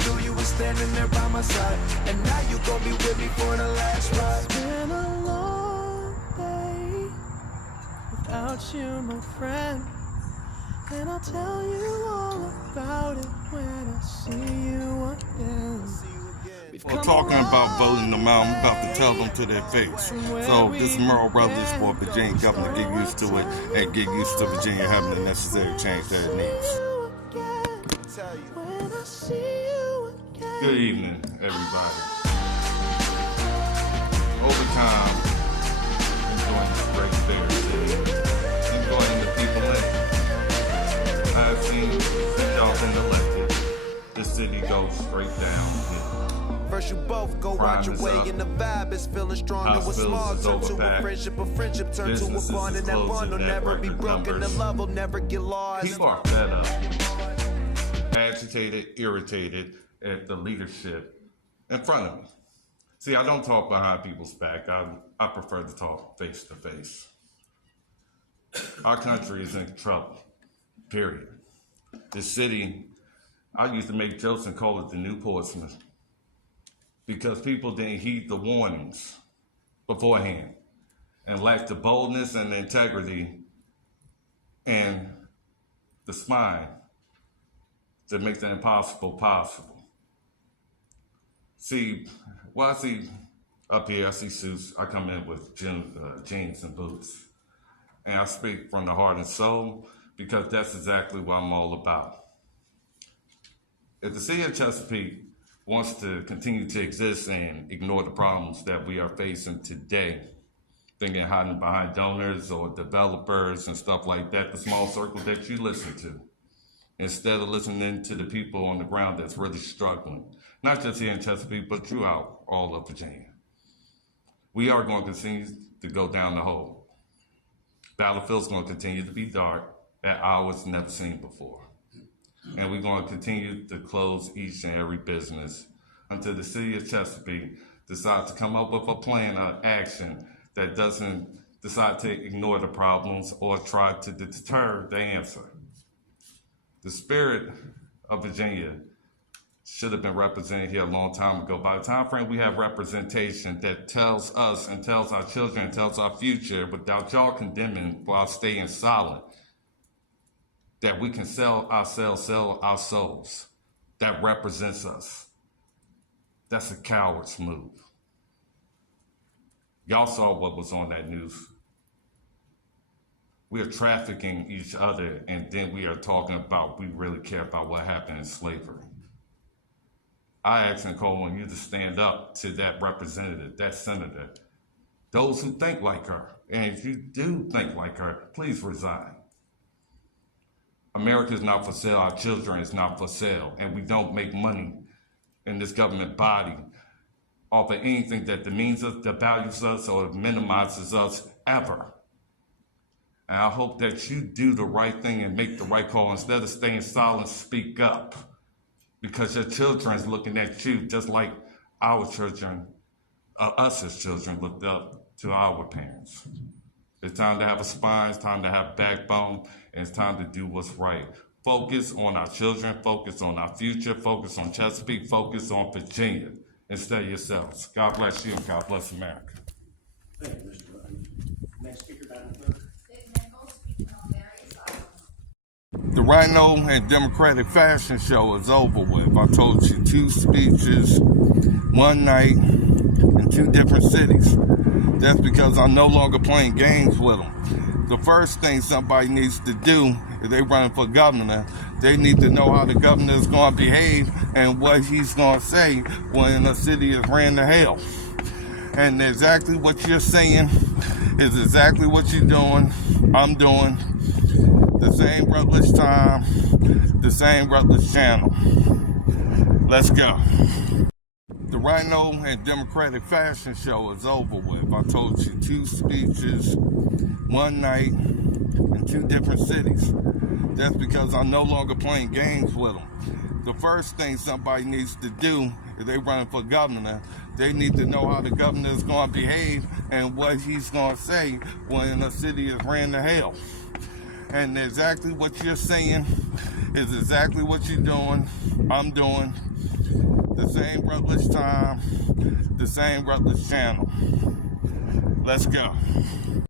through, you were standing there by my side, and now you gon' be with me for the last ride. It's been a long day without you, my friend, and I'll tell you all about it when I see you again. Well, talking about voting them out, I'm about to tell them to their face. So this is Merle Rutledge for Virginia Governor. Get used to it and get used to Virginia having the necessary change that it needs. Good evening, everybody. Overtime, enjoying this great fair city, enjoying the people in it. I've seen since y'all been elected, the city goes straight downhill. First you both go out your way and the vibe is feeling strong. And what's small turn to a friendship turn to a bond, and that bond will never be broken, the love will never get lost. People are fed up, agitated, irritated at the leadership in front of me. See, I don't talk behind people's back. I prefer to talk face to face. Our country is in trouble, period. This city, I used to make jokes and call it the new Portsmoutg, because people didn't heed the warnings beforehand and lacked the boldness and the integrity and the spine to make the impossible possible. See, I see up here, I see suits. I come in with jeans and boots. And I speak from the heart and soul because that's exactly what I'm all about. If the city of Chesapeake wants to continue to exist and ignore the problems that we are facing today, thinking hiding behind donors or developers and stuff like that, the small circle that you listen to, instead of listening to the people on the ground that's really struggling, not just here in Chesapeake, but throughout all of Virginia. We are going to continue to go down the hole. Battlefield's going to continue to be dark at hours never seen before. And we're going to continue to close each and every business until the city of Chesapeake decides to come up with a plan of action that doesn't decide to ignore the problems or try to deter the answer. The spirit of Virginia should have been represented here a long time ago. By the time frame we have representation that tells us and tells our children and tells our future, without y'all condemning while staying silent, that we can sell ourselves, sell our souls. That represents us. That's a coward's move. Y'all saw what was on that news. We are trafficking each other, and then we are talking about we really care about what happened in slavery. I ask and call on you to stand up to that representative, that senator, those who think like her. And if you do think like her, please resign. America is not for sale, our children is not for sale, and we don't make money in this government body off of anything that demeans us, that values us, or minimizes us ever. And I hope that you do the right thing and make the right call. Instead of staying silent, speak up, because your children is looking at you just like our children, us as children, looked up to our parents. It's time to have a spine, it's time to have backbone, and it's time to do what's right. Focus on our children, focus on our future, focus on Chesapeake, focus on Virginia, instead of yourselves. God bless you and God bless America. Thank you, Mr. Rutledge. Next speaker, Madam Clerk. The Rhino and Democratic fashion show is over with. I told you 2 speeches, 1 night, in 2 different cities. That's because I'm no longer playing games with them. The first thing somebody needs to do, if they're running for governor, they need to know how the governor is going to behave and what he's going to say when a city is ran to hell. And exactly what you're saying is exactly what you're doing, I'm doing. The same Rutledge time, the same Rutledge channel. Let's go. The Rhino and Democratic fashion show is over with. I told you 2 speeches, 1 night, in 2 different cities. That's because I'm no longer playing games with them. The first thing somebody needs to do, if they're running for governor, they need to know how the governor is going to behave and what he's going to say when a city is ran to hell. And exactly what you're saying is exactly what you're doing, I'm doing. the same Rutledge time, the same Rutledge channel. Let's go.